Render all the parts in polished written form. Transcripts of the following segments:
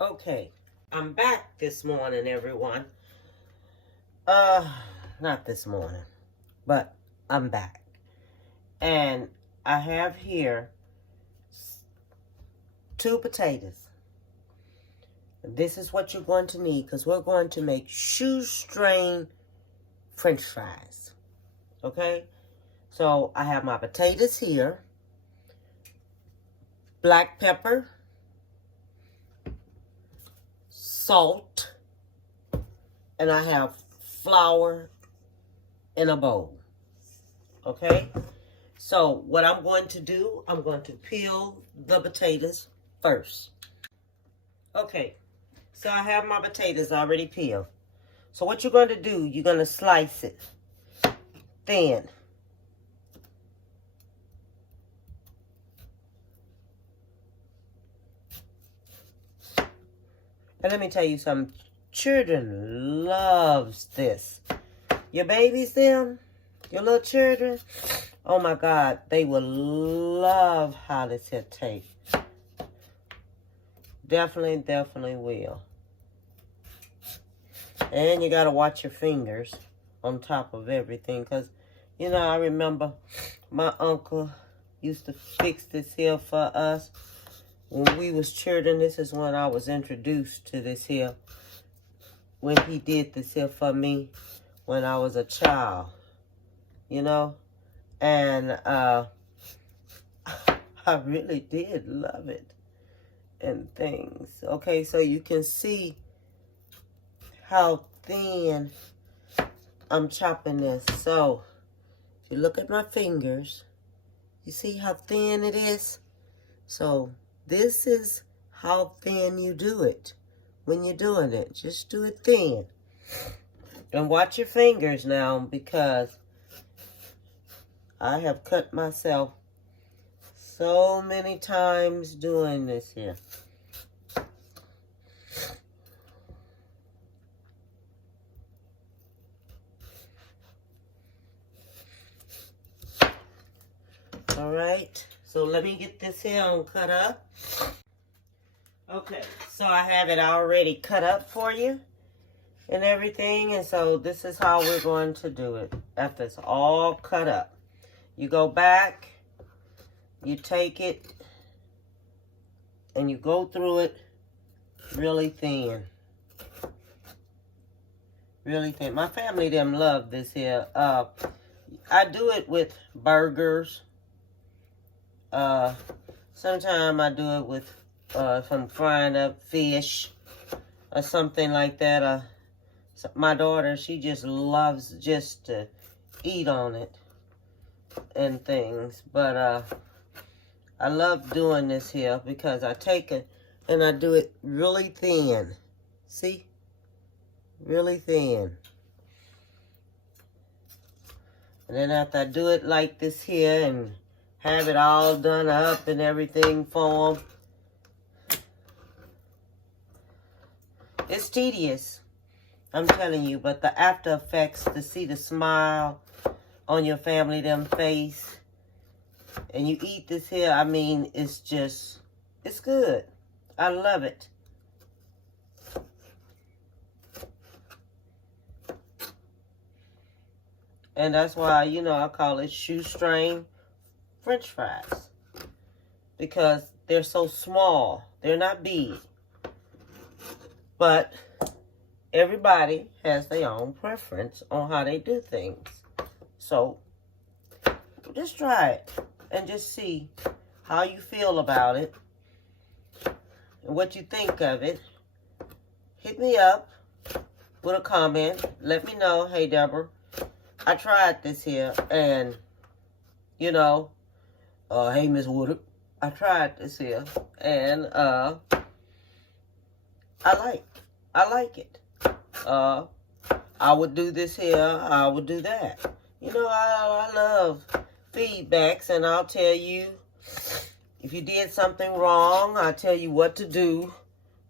Okay, I'm back this morning, everyone. Not this morning, but I'm back. And I have here 2 potatoes. This is what you're going to need because we're going to make shoestring French fries. Okay? So I have my potatoes here, black pepper, salt, and I have flour in a bowl. Okay? So what I'm going to do, I'm going to peel the potatoes first. Okay, so I have my potatoes already peeled. So what you're going to do, you're going to slice it thin. And let me tell you something. Children loves this. Your babies, them, your little children, oh my God, they will love how this here tastes. Definitely will. And you got to watch your fingers on top of everything. Because, you know, I remember my uncle used to fix this here for us. When we was children, this is when I was introduced to this here. When he did this here for me when I was a child. You know? And I really did love it. And things. Okay, so you can see how thin I'm chopping this. So, if you look at my fingers, you see how thin it is? So, this is how thin you do it when you're doing it. Just do it thin. And watch your fingers now, because I have cut myself so many times doing this here. All right, so let me get this here on cut up. Okay, so I have it already cut up for you and everything. And so this is how we're going to do it after it's all cut up. You go back, you take it, and you go through it really thin. Really thin. My family, them love this here. I do it with burgers. Sometimes I do it with some frying up fish or something like that. My daughter, she just loves just to eat on it and things. But I love doing this here because I take it and I do it really thin. See? Really thin. And then after I do it like this here and have it all done up and everything for them, it's tedious, I'm telling you, but the after effects, to see the smile on your family, them face, and you eat this here, I mean, it's just, it's good. I love it. And that's why, you know, I call it shoestring French fries. Because they're so small. They're not big. But everybody has their own preference on how they do things. So, just try it. And just see how you feel about it. And what you think of it. Hit me up with a comment. Let me know, hey Deborah, I tried this here. And, you know, hey Miss Woodard, I tried this here. And, I like it. I would do this here. I would do that. You know, I love feedbacks, and I'll tell you if you did something wrong. I'll tell you what to do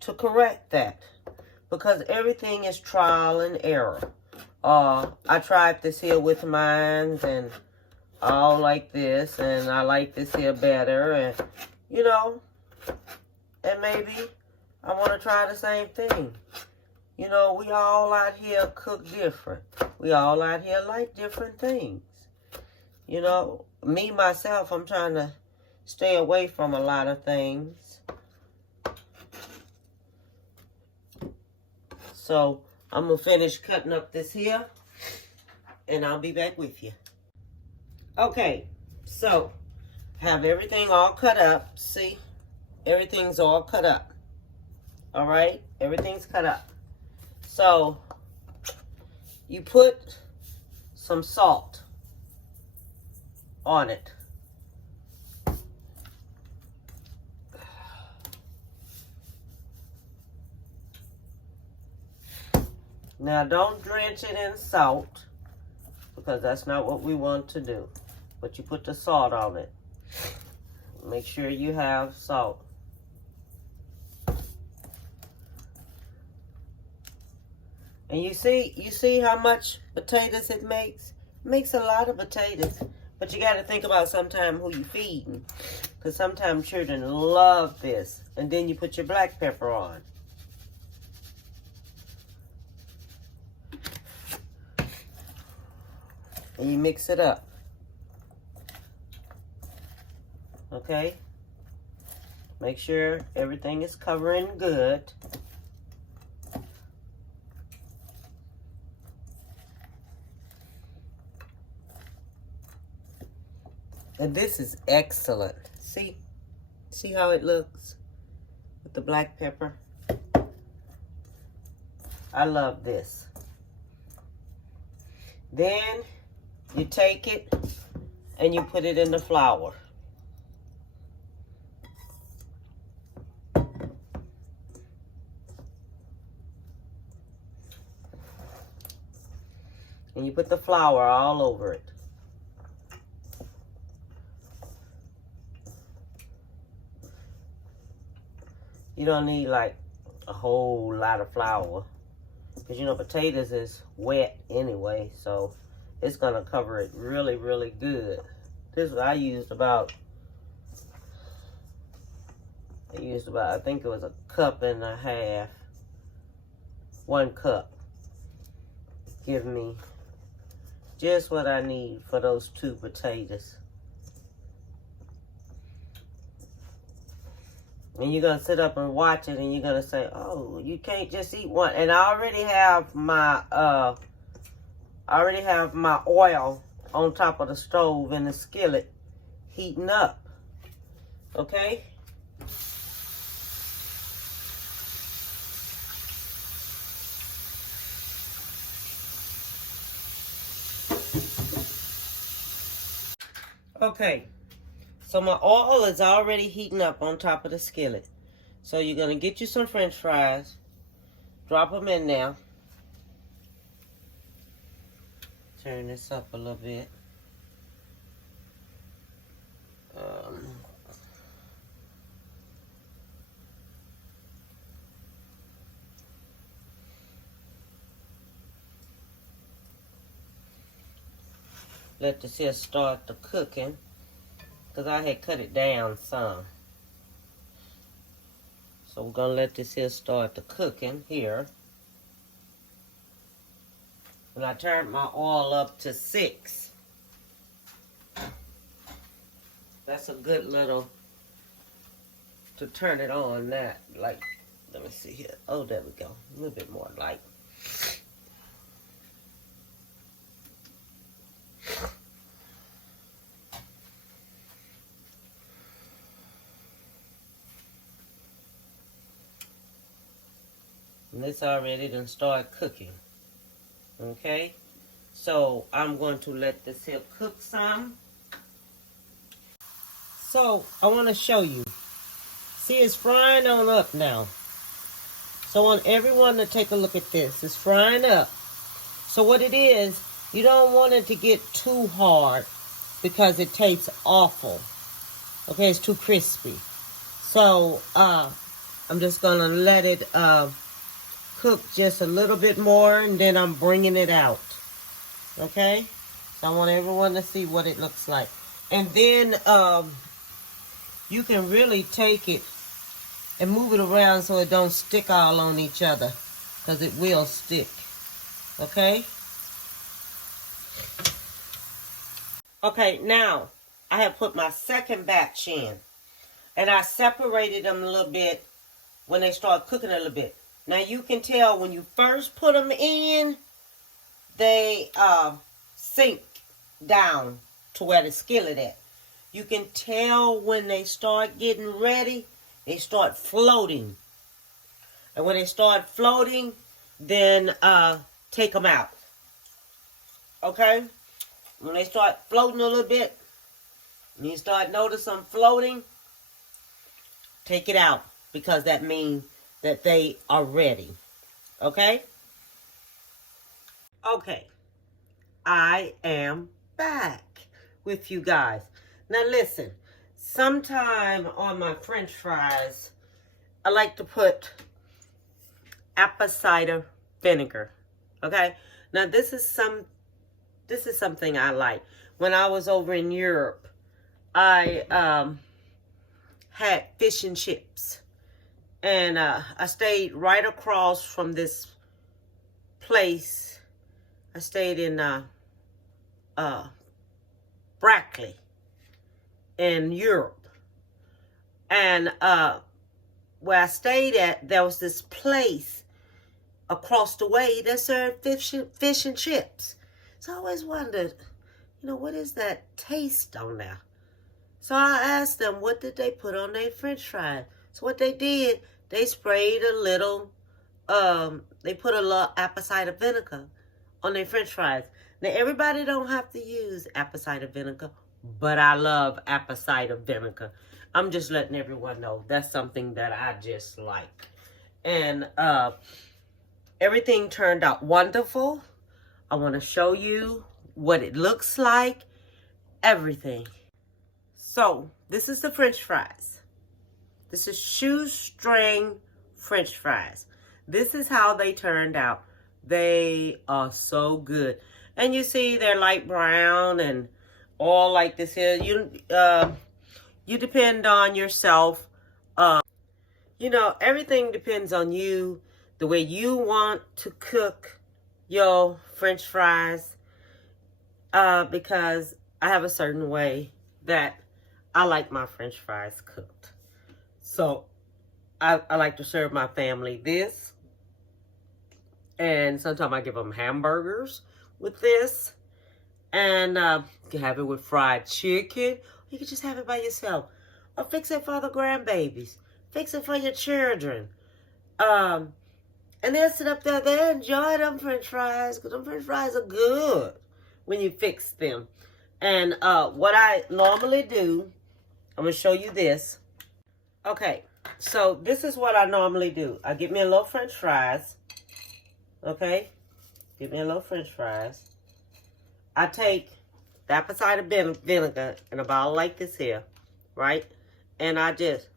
to correct that, because everything is trial and error. I tried this here with mine, and all like this, and I like this here better, and you know, and maybe I want to try the same thing. You know, we all out here cook different. We all out here like different things. You know, me, myself, I'm trying to stay away from a lot of things. So, I'm going to finish cutting up this here. And I'll be back with you. Okay, so, have everything all cut up. See? Everything's all cut up. All right? Everything's cut up. So, you put some salt on it. Now, don't drench it in salt, because that's not what we want to do. But you put the salt on it. Make sure you have salt. And you see how much potatoes it makes? It makes a lot of potatoes. But you got to think about sometime who you feeding. Because sometimes children love this. And then you put your black pepper on. And you mix it up. Okay? Make sure everything is covering good. And this is excellent. See? See how it looks with the black pepper? I love this. Then you take it and you put it in the flour. And you put the flour all over it. You don't need like a whole lot of flour. Because you know potatoes is wet anyway. So it's going to cover it really, really good. This I used about, I think it was 1.5 cups. 1 cup. Give me just what I need for those 2 potatoes. And you're going to sit up and watch it and you're going to say, oh, you can't just eat one. And I already have my oil on top of the stove in the skillet heating up. Okay? Okay. So my oil is already heating up on top of the skillet. So you're going to get you some French fries. Drop them in there. Turn this up a little bit. Let this here start the cooking. Because I had cut it down some. So we're going to let this here start the cooking here. And I turned my oil up to 6. That's a good little, to turn it on that, like, let me see here. Oh, there we go. A little bit more light. And this already done start cooking. Okay? So, I'm going to let this here cook some. So, I want to show you. See, it's frying on up now. So, I want everyone to take a look at this. It's frying up. So, what it is, you don't want it to get too hard because it tastes awful. Okay, it's too crispy. So, I'm just going to let it cook just a little bit more, and then I'm bringing it out. Okay? So I want everyone to see what it looks like. And then you can really take it And move it around so it don't stick all on each other. Because it will stick. Okay? Okay, now I have put my second batch in. And I separated them a little bit when they start cooking a little bit. Now you can tell when you first put them in, they sink down to where the skillet at. You can tell when they start getting ready, they start floating. And when they start floating, then take them out. Okay? When they start floating a little bit, and you start noticing them floating, take it out. Because that means that they are ready. Okay? Okay. I am back with you guys. Now listen. Sometime on my French fries, I like to put apple cider vinegar. Okay? Now this is something I like. When I was over in Europe, I had fish and chips. And I stayed right across from this place. I stayed in Brackley in Europe. And where I stayed at, there was this place across the way that served fish and chips. So I always wondered, you know, what is that taste on there? So I asked them, what did they put on their French fries? So what they did, they sprayed a little, they put a little apple cider vinegar on their French fries. Now, everybody don't have to use apple cider vinegar, but I love apple cider vinegar. I'm just letting everyone know that's something that I just like. And everything turned out wonderful. I want to show you what it looks like, everything. So, this is the French fries. This is shoestring French fries. This is how they turned out. They are so good. And you see they're light brown and all like this here. You depend on yourself. You know, everything depends on you. The way you want to cook your French fries. Because I have a certain way that I like my French fries cooked. So, I like to serve my family this. And sometimes I give them hamburgers with this. And you can have it with fried chicken. You can just have it by yourself. Or fix it for the grandbabies. Fix it for your children. And they'll sit up there, they'll enjoy them French fries. Because them French fries are good when you fix them. And what I normally do, I'm going to show you this. Okay, so this is what I normally do. I get me a little French fries. Okay, get me a little French fries. I take the apple cider vinegar in a bottle like this here, right? And I just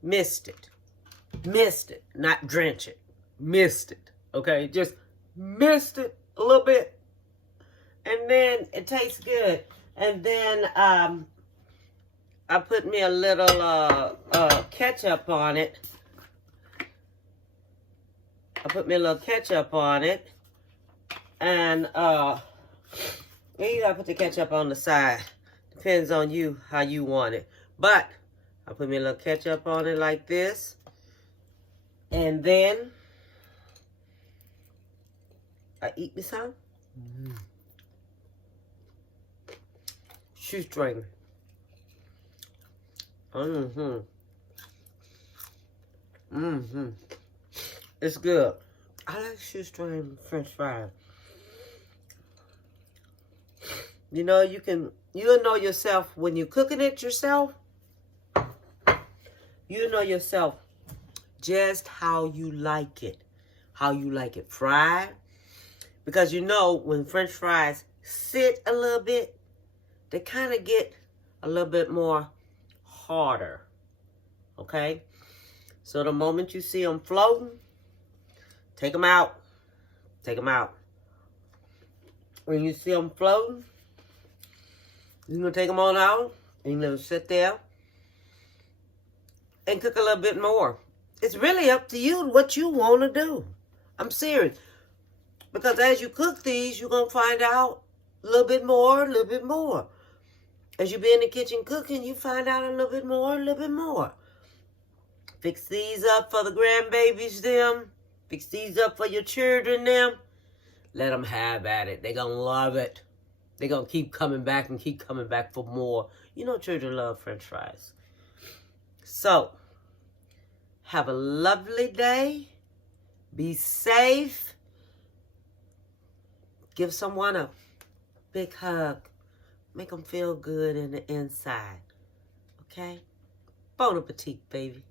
mist it, not drench it. Mist it, okay? Just mist it a little bit. And then it tastes good. And then I put me a little ketchup on it. And maybe I put the ketchup on the side. Depends on you how you want it. But I put me a little ketchup on it like this. And then I eat me some. Shoestring. It's good. I like shoestring French fries. You know, you'll know yourself when you're cooking it yourself. You know yourself just how you like it. How you like it fried. Because you know when French fries sit a little bit, they kind of get a little bit more harder. Okay? So the moment you see them floating, take them out. Take them out. When you see them floating, you're going to take them on out. And you're going to sit there. and cook a little bit more. It's really up to you what you want to do. I'm serious. Because as you cook these, you're going to find out a little bit more, a little bit more. As you be in the kitchen cooking, you find out a little bit more, a little bit more. Fix these up for the grandbabies, them. Fix these up for your children, them. Let them have at it. They're going to love it. They're going to keep coming back and keep coming back for more. You know children love French fries. So, have a lovely day. Be safe. Give someone a big hug. Make them feel good in the inside. Okay? Bon appetit, baby.